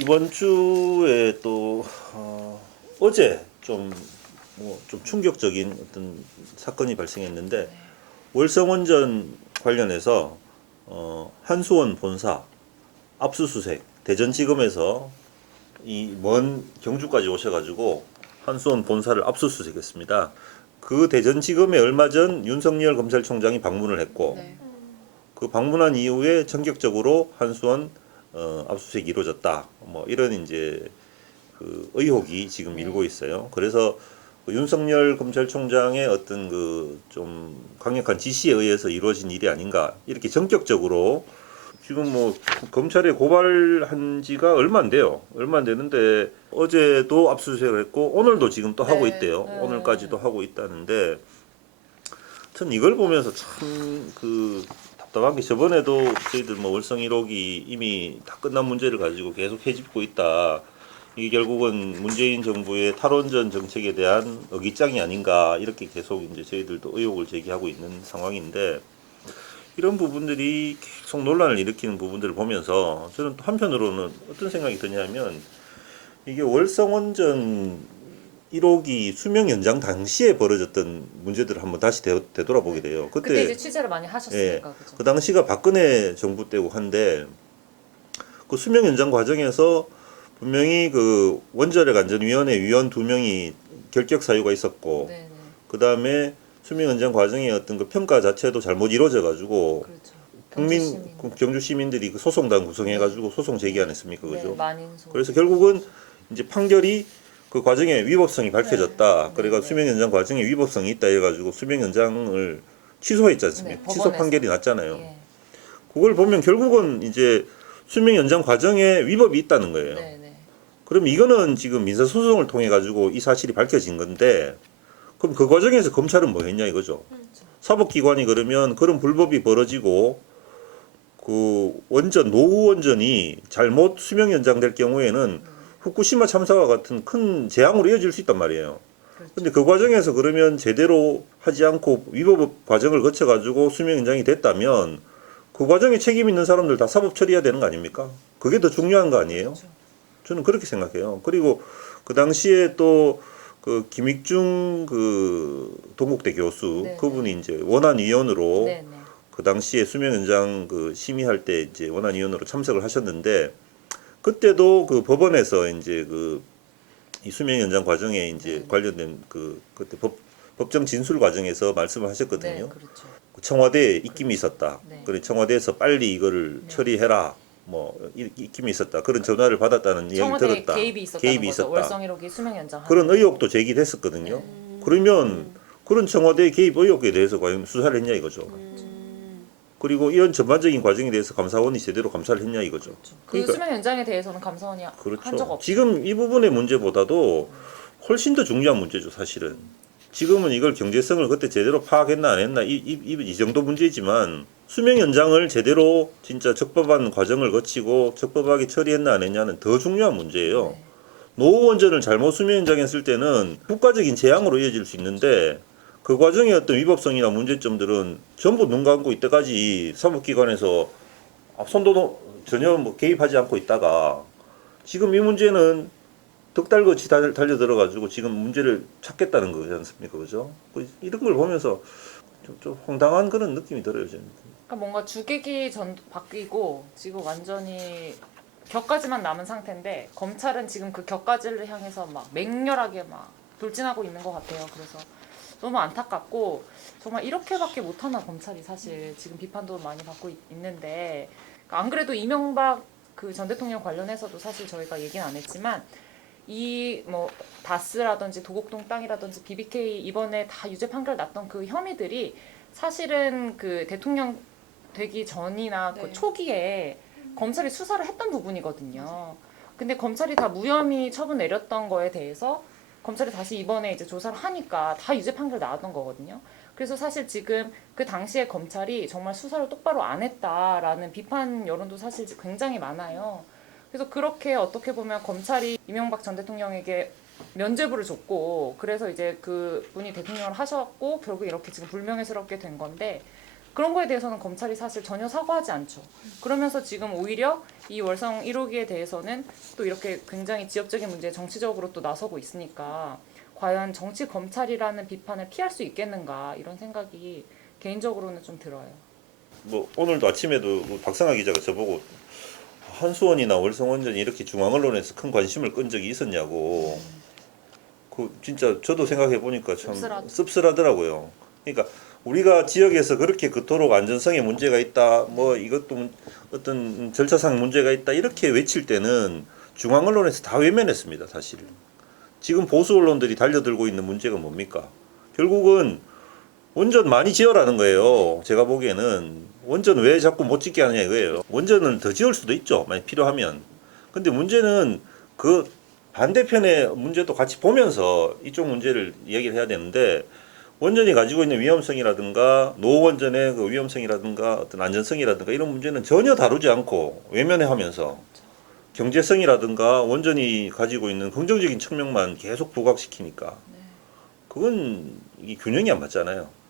이번 주에 또 어제 좀 충격적인 어떤 사건이 발생했는데 월성원전 관련해서 한수원 본사 압수수색 대전지검에서 이 먼 경주까지 오셔가지고 한수원 본사를 압수수색했습니다. 그 대전지검에 얼마 전 윤석열 검찰총장이 방문을 했고 네. 그 방문한 이후에 전격적으로 한수원 압수수색이 이루어졌다. 뭐 이런 이제 그 의혹이 지금 일고 있어요. 그래서 그 윤석열 검찰총장의 어떤 그 좀 강력한 지시에 의해서 이루어진 일이 아닌가 이렇게 전격적으로 지금 뭐 검찰에 고발한 지가 얼마 안 돼요. 얼마 안 되는데 어제도 압수수색을 했고 오늘도 지금 또 하고 있대요. 오늘까지도 하고 있다는데 전 이걸 보면서 참 그 답답한 게 저번에도 저희들 뭐 월성 1호기 이미 다 끝난 문제를 가지고 계속 헤집고 있다. 이게 결국은 문재인 정부의 탈원전 정책에 대한 어깃장이 아닌가 이렇게 계속 이제 저희들도 의혹을 제기하고 있는 상황인데 이런 부분들이 계속 논란을 일으키는 부분들을 보면서 저는 또 한편으로는 어떤 생각이 드냐면 이게 월성원전 1호기 수명 연장 당시에 벌어졌던 문제들을 한번 다시 되돌아보게 돼요. 그때 이제 취재를 많이 하셨으니까 그죠? 그 당시가 박근혜 정부 때고 한데 그 수명 연장 과정에서 분명히 그 원자력 안전위원회 위원 2명이 결격 사유가 있었고 네네. 그 다음에 수명 연장 과정의 어떤 그 평가 자체도 잘못 이루어져 가지고 그렇죠. 경주 시민들이 그 소송단 구성해 가지고 소송 제기 안 했습니까, 그죠? 네, 만인소. 그래서 결국은 이제 판결이 그 과정에 위법성이 밝혀졌다. 그래가 수명 연장 과정에 위법성이 있다 해가지고 수명 연장을 취소했지 않습니까? 네, 취소 법원에서. 판결이 났잖아요. 예. 그걸 보면 결국은 이제 수명 연장 과정에 위법이 있다는 거예요. 네네. 그럼 이거는 지금 민사 소송을 통해 가지고 이 사실이 밝혀진 건데 그럼 그 과정에서 검찰은 뭐 했냐 이거죠. 사법기관이 그러면 그런 불법이 벌어지고 그 원전 노후 원전이 잘못 수명 연장될 경우에는 후쿠시마 참사와 같은 큰 재앙으로 이어질 수 있단 말이에요. 그렇죠. 근데 그 과정에서 그러면 제대로 하지 않고 위법 과정을 거쳐 가지고 수명 연장이 됐다면 그 과정에 책임 있는 사람들 다 사법 처리해야 되는 거 아닙니까? 그게 더 중요한 거 아니에요? 그렇죠. 저는 그렇게 생각해요. 그리고 그 당시에 또 그 김익중 그 동국대 교수 네네. 그분이 이제 원안위원으로 네네. 그 당시에 수명 연장 그 심의할 때 이제 원안위원으로 참석을 하셨는데 그때도 그 법원에서 이제 그 이 수명 연장 과정에 이제 관련된 그 그때 법정 진술 과정에서 말씀을 하셨거든요. 네, 그렇죠. 청와대에 입김이 있었다. 네. 그래 청와대에서 빨리 이거를 처리해라. 뭐 입김이 있었다. 그런 전화를 받았다는 이야기 청와대에 들었다. 개입이 있었다는 개입이 거죠. 있었다. 월성 1호기 수명 연장. 그런 의혹도 제기됐었거든요. 그러면 그런 청와대 개입 의혹에 대해서 과연 수사를 했냐 이거죠. 그리고 이런 전반적인 과정에 대해서 감사원이 제대로 감사를 했냐 이거죠. 그렇죠. 그 그러니까 수명 연장에 대해서는 감사원이 한 적 그렇죠. 없죠. 지금 이 부분의 문제보다도 훨씬 더 중요한 문제죠, 사실은. 지금은 이걸 경제성을 그때 제대로 파악했나 안 했나 이 정도 문제지만 수명 연장을 제대로 진짜 적법한 과정을 거치고 적법하게 처리했나 안 했냐는 더 중요한 문제예요. 네. 노후 원전을 잘못 수명 연장했을 때는 국가적인 재앙으로 이어질 수 있는데 그 과정의 어떤 위법성이나 문제점들은 전부 눈 감고 이때까지 사법기관에서 손도 전혀 뭐 개입하지 않고 있다가 지금 이 문제는 덕달같이 달려 들어가지고 지금 문제를 찾겠다는 거지 않습니까, 그죠? 이런 걸 보면서 좀 황당한 그런 느낌이 들어요, 저는. 그러니까 뭔가 주객이 바뀌고 지금 완전히 격까지만 남은 상태인데 검찰은 지금 그 격까지를 향해서 막 맹렬하게 막 돌진하고 있는 것 같아요. 그래서 너무 안타깝고 정말 이렇게밖에 못하나 검찰이 사실 지금 비판도 많이 받고 있는데 안 그래도 이명박 그 전 대통령 관련해서도 사실 저희가 얘기는 안 했지만 이 뭐 다스라든지 도곡동 땅이라든지 BBK 이번에 다 유죄 판결 났던 그 혐의들이 사실은 그 대통령 되기 전이나 그 초기에 검찰이 수사를 했던 부분이거든요. 근데 검찰이 다 무혐의 처분 내렸던 거에 대해서 검찰이 다시 이번에 이제 조사를 하니까 다 유죄 판결 나왔던 거거든요. 그래서 사실 지금 그 당시에 검찰이 정말 수사를 똑바로 안 했다라는 비판 여론도 사실 굉장히 많아요. 그래서 그렇게 어떻게 보면 검찰이 이명박 전 대통령에게 면죄부를 줬고 그래서 이제 그 분이 대통령을 하셨고 결국 이렇게 지금 불명예스럽게 된 건데 그런 거에 대해서는 검찰이 사실 전혀 사과하지 않죠. 그러면서 지금 오히려 이 월성 1호기에 대해서는 또 이렇게 굉장히 지역적인 문제에 정치적으로 또 나서고 있으니까 과연 정치 검찰이라는 비판을 피할 수 있겠는가 이런 생각이 개인적으로는 좀 들어요. 뭐 오늘도 아침에도 그 박상아 기자가 저보고 한수원이나 월성원전이 이렇게 중앙 언론에서 큰 관심을 끈 적이 있었냐고. 그 진짜 저도 생각해 보니까 참 씁쓸하더라고요. 그러니까 우리가 지역에서 그렇게 그토록 안전성에 문제가 있다, 뭐 이것도 어떤 절차상 문제가 있다 이렇게 외칠 때는 중앙 언론에서 다 외면했습니다, 사실. 지금 보수 언론들이 달려들고 있는 문제가 뭡니까? 결국은 원전 많이 지어라는 거예요. 제가 보기에는 원전 왜 자꾸 못 짓게 하느냐 이거예요. 원전은 더 지을 수도 있죠, 만약 필요하면. 근데 문제는 그 반대편의 문제도 같이 보면서 이쪽 문제를 이야기를 해야 되는데, 원전이 가지고 있는 위험성이라든가 노원전의 그 위험성이라든가 어떤 안전성이라든가 이런 문제는 전혀 다루지 않고 외면해 하면서 경제성이라든가 원전이 가지고 있는 긍정적인 측면만 계속 부각시키니까 그건 이 균형이 안 맞잖아요.